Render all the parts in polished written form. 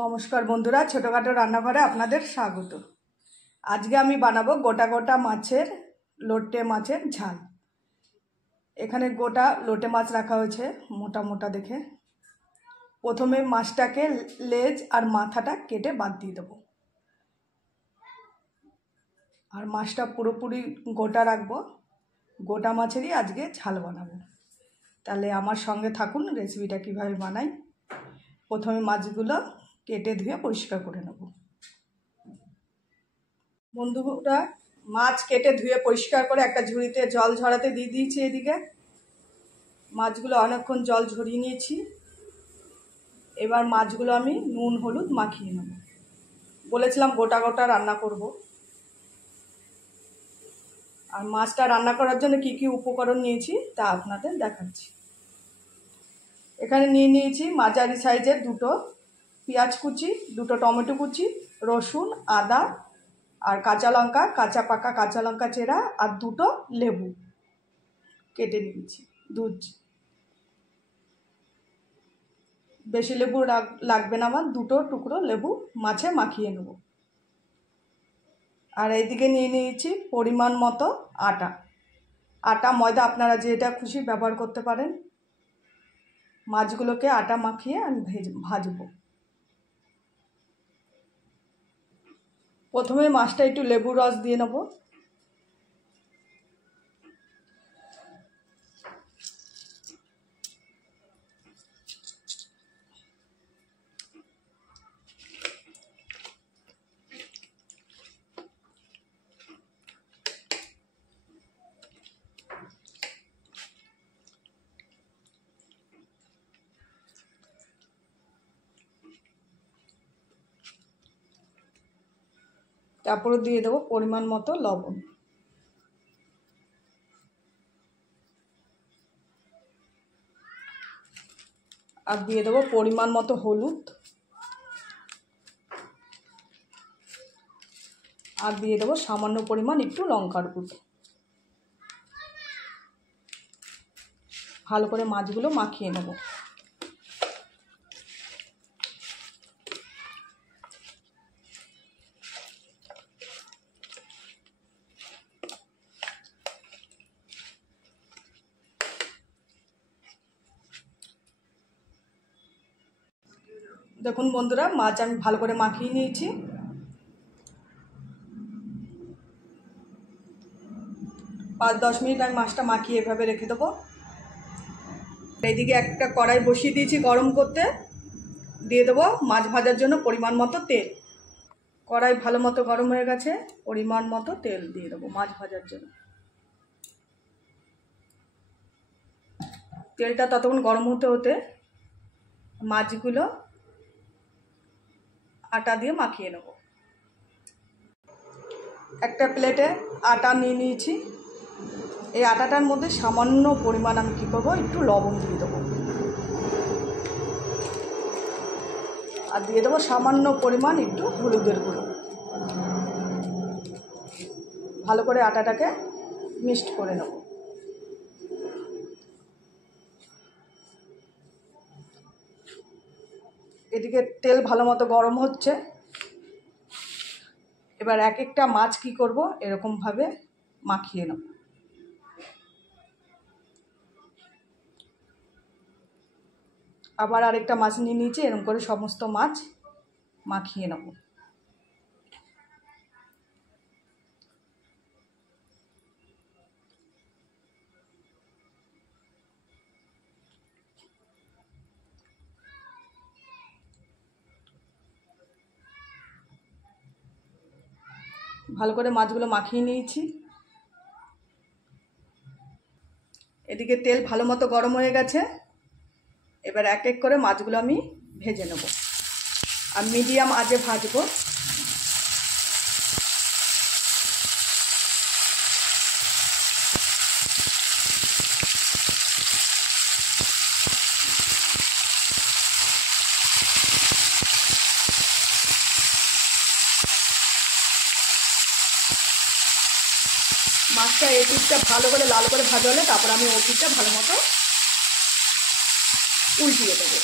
নমস্কার বন্ধুরা, ছোটখাটো রান্নাঘরে আপনাদের স্বাগত। আজকে আমি বানাবো গোটা গোটা মাছের লোটে মাছের ঝাল। এখানে গোটা লোটে মাছ রাখা হয়েছে মোটা মোটা দেখে। প্রথমে মাছটাকে লেজ আর মাথাটা কেটে বাদ দিয়ে দেবো, আর মাছটা পুরোপুরি গোটা রাখবো। গোটা মাছেরই আজকে ঝাল বানাবো। তাহলে আমার সঙ্গে থাকুন, রেসিপিটা কীভাবে বানাই। প্রথমে মাছগুলো কেটে ধুয়ে পরিষ্কার করে নেব। বন্ধুরা, মাছ কেটে ধুয়ে পরিষ্কার করে একটা ঝুড়িতে জল ঝরাতে দিয়ে দিয়েছি। এদিকে মাছগুলো অনেকক্ষণ জল ঝরিয়ে নিয়েছি। এবার মাছগুলো আমি নুন হলুদ মাখিয়ে নেব। বলেছিলাম গোটা গোটা রান্না করব। আর মাছটা রান্না করার জন্য কি কি উপকরণ নিয়েছি তা আপনাদের দেখাচ্ছি। এখানে নিয়ে নিয়েছি মাঝারি সাইজের দুটো পেঁয়াজ কুচি, দুটো টমেটো কুচি, রসুন, আদা আর কাঁচা লঙ্কা, কাঁচা পাকা কাঁচা লঙ্কা চেরা, আর দুটো লেবু কেটে নিয়েছি। বেশি লেবু লাগবে না, আমার দুটো টুকরো লেবু মাছে মাখিয়ে নেব। আর এইদিকে নিয়ে নিয়েছি পরিমাণ মতো আটা ময়দা আপনারা যেটা খুশি ব্যবহার করতে পারেন। মাছগুলোকে আটা মাখিয়ে আমি ভাজবো। প্রথমে মাছটা একটু লেবুর রস দিয়ে নেব। তারপরে দিয়ে দেবো পরিমাণ মতো লবণ, আর দিয়ে দেবো পরিমাণ মতো হলুদ, আর দিয়ে দেবো সামান্য পরিমাণ একটু লঙ্কার গুঁড়ো। ভালো করে মাছগুলো মাখিয়ে নেব। দেখুন বন্ধুরা, মাছ আমি ভালো করে মাখিয়ে নিয়েছি। 5-10 মিনিট আমি মাছটা মাখিয়ে এভাবে রেখে দেবো। এইদিকে একটা কড়াই বসিয়ে দিয়েছি গরম করতে। দিয়ে দেবো মাছ ভাজার জন্য পরিমাণ মতো তেল। কড়াই ভালো মতো গরম হয়ে গেছে, পরিমাণ মতো তেল দিয়ে দেবো মাছ ভাজার জন্য। তেলটা ততক্ষণ গরম হতে হতে মাছগুলো আটা দিয়ে মাখিয়ে নেব। একটা প্লেটে আটা নিয়ে নিয়েছি। এই আটাটার মধ্যে সামান্য পরিমাণ আমি কী করবো, একটু লবণ দিয়ে দেবো, আর দিয়ে দেবো সামান্য পরিমাণ একটু হলুদের গুঁড়ো। ভালো করে আটাটাকে মিক্সড করে নেব। এদিকে তেল ভালো মতো গরম হচ্ছে। এবার এক একটা মাছ কি করব, এরকমভাবে মাখিয়ে নেব। আবার আরেকটা মাছ নিয়ে নিয়েছি, এরকম করে সমস্ত মাছ মাখিয়ে নেব। ভালো করে মাছগুলো মাখিয়ে নিয়েছি। এদিকে তেল ভালো মতো গরম হয়ে গেছে। এবার এক এক করে মাছগুলো আমি ভেজে নেব, আর মিডিয়াম আঁচে ভাজবো। মাছটা এই পিঠটা ভালো করে লাল করে ভাজা হলে তারপর আমি ওই পিঠটা ভালো মতো উল্টিয়ে দেবো।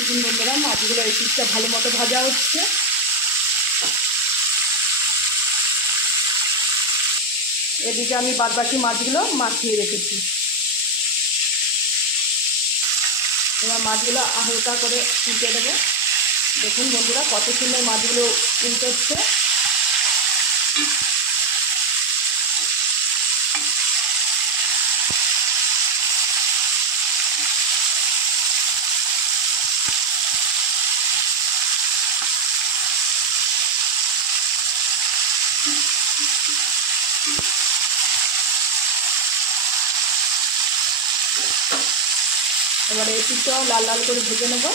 দেখুন বন্ধুরা, মাছগুলো এই পিসটা ভালো মতো ভাজা হচ্ছে। এদিকে আমি বাদবাকি মাছগুলো মাখিয়ে রেখেছি। এবার মাছগুলো হালকা করে উল্টে দেবো। দেখুন বন্ধুরা, কত সুন্দর মাছগুলো উল্টোচ্ছে। এবারে এই পিসটাও লাল লাল করে ভেজে নেব।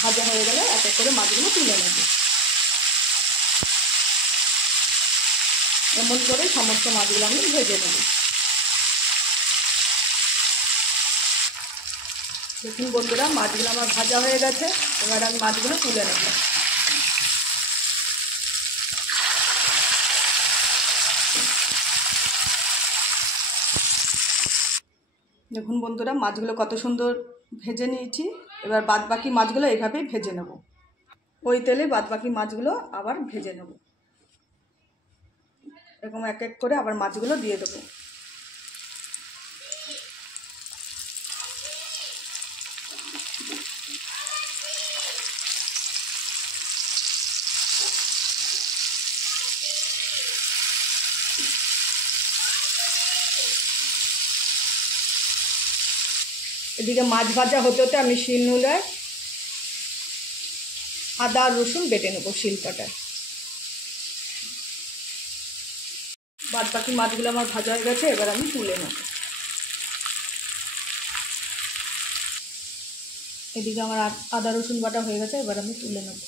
ভাজা হয়ে গেলে এক এক করে মাছগুলো তুলে নেব। এমন করে সমস্ত মাছগুলো আমি ভেজে নেব। দেখুন বন্ধুরা, মাছগুলো আমার ভাজা হয়ে গেছে। এবার আমি মাছগুলো তুলে নেব। দেখুন বন্ধুরা, মাছগুলো কত সুন্দর ভেজে নিয়েছি। এবার বাদবাকি মাছগুলো এইভাবেই ভেজে নেব। ওই তেলে বাদবাকি মাছগুলো আবার ভেজে নেব। এরকম এক এক করে আবার মাছগুলো দিয়ে দেবো। এদিকে মাছ ভাজা হতে হতে আমি শিলনোড়ায় আদা আর রসুন বেটে নেবো শিলপাটায়। বাদবাকি মাছগুলো আমার ভাজা হয়ে গেছে। এবার আমি তুলে নেব। এদিকে আমার আদা রসুন বাটা হয়ে গেছে। এবার আমি তুলে নেব।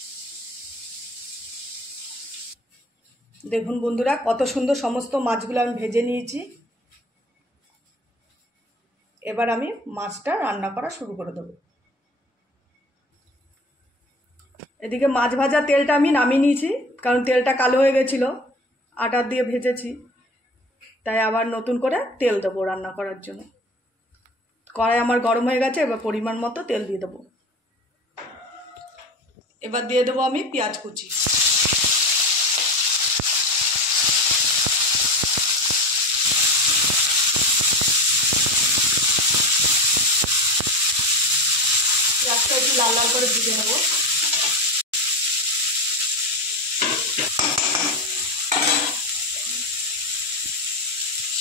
দেখুন বন্ধুরা, কত সুন্দর সমস্ত মাছগুলো আমি ভেজে নিয়েছি। এবার আমি মাছটা রান্না করা শুরু করে দেবো। এদিকে মাছ ভাজা তেলটা আমি নামিয়ে নিয়েছি, কারণ তেলটা কালো হয়ে গেছিলো, আটা দিয়ে ভেজেছি। তাই আবার নতুন করে তেল দেবো রান্না করার জন্য। কড়াই আমার গরম হয়ে গেছে। এবার পরিমাণ মতো তেল দিয়ে দেবো। এবার দিয়ে দেবো আমি পেঁয়াজ কুচি। পেঁয়াজটা একটু লাল লাল করে ভেজে নেবো।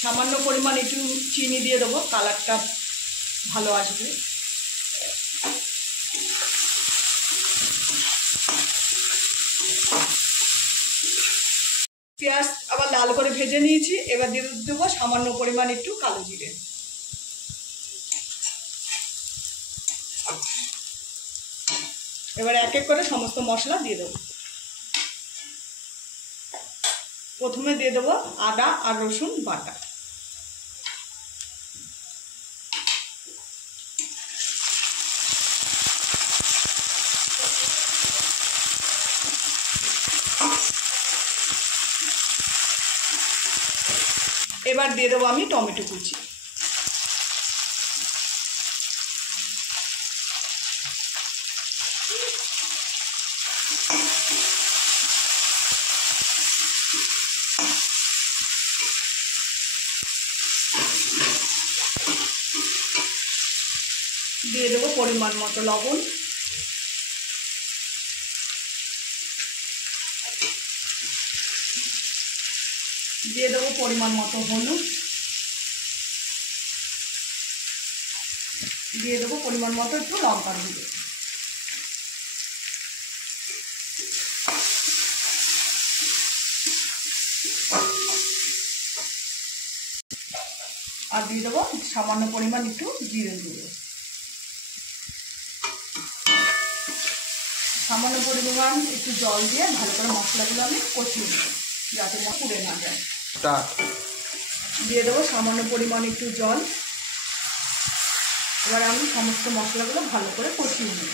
সামান্য পরিমাণ একটু চিনি দিয়ে দেবো, কালারটা ভালো আসবে। পেঁয়াজ আবার লাল করে ভেজে নিয়েছি। এবার দিয়ে দেবো সামান্য পরিমাণ একটু কালো জিরে। এবার এক এক করে সমস্ত মশলা দিয়ে দেবো। প্রথমে দিয়ে দেবো আদা আর রসুন বাটা। এবার দিয়ে দেবো আমি টমেটো কুচি। দিয়ে দেবো পরিমাণ মতো লবণ। দিয়ে দেবো পরিমাণ মতো হলুদ। দিয়ে দেবো পরিমাণ মতো একটু লঙ্কার গুঁড়ো। আর দিয়ে দেবো সামান্য পরিমাণ একটু জিরে গুঁড়ো। সামান্য পরিমাণ একটু জল দিয়ে ভালো করে মশলাগুলো আমি কষিয়ে দেবো, যাতে পুড়ে না যায়। দিয়ে দেবো সামান্য পরিমাণ একটু জল। এবার আমি সমস্ত মশলাগুলো ভালো করে কষিয়ে নেব।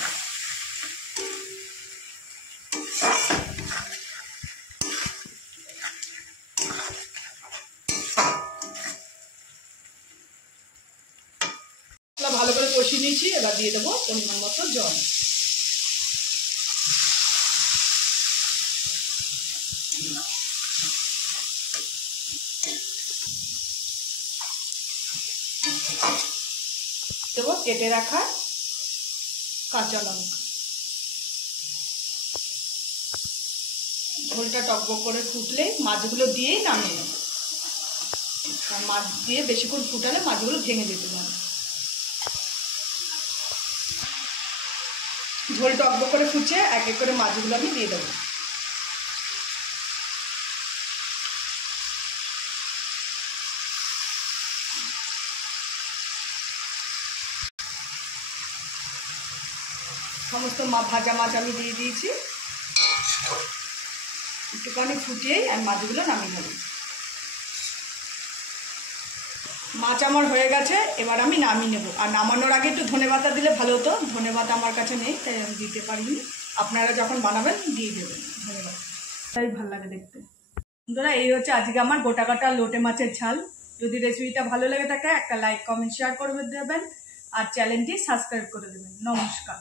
ভালো করে কষিয়ে নিয়েছি। এবার দিয়ে দেবো পরিমাণ মতো জল। দেবো কেটে রাখা কাঁচা লঙ্কা। ঝোলটা টকবক করে ফুটলে মাছগুলো দিয়েই নামিয়ে নেব। মাছ দিয়ে বেশিক্ষণ ফুটালে মাছগুলো ভেঙে যেতে পারে। ঝোল টকবক করে ফুটছে, এক এক করে মাছগুলো আমি দিয়ে দেবো। সমস্ত ভাজা মাছ আমি দিয়ে দিয়েছি। একটুখানি ফুটিয়েই আমি মাছগুলো নামিয়ে নেব। মাছ আমার হয়ে গেছে, এবার আমি নামিয়ে নেব। আর নামানোর আগে একটু ধনেপাতা দিলে ভালো হতো, ধনেপাতা আমার কাছে নেই তাই আমি দিতে পারিনি। আপনারা যখন বানাবেন দিয়ে দেবেন ধনেপাতা, তাই ভালো লাগে দেখতে। বন্ধুরা, এই হচ্ছে আজকে আমার গোটা গোটা লোটে মাছের ঝাল। যদি রেসিপিটা ভালো লেগে থাকে একটা লাইক কমেন্ট শেয়ার করে দেবেন আর চ্যানেলটি সাবস্ক্রাইব করে দেবেন। নমস্কার।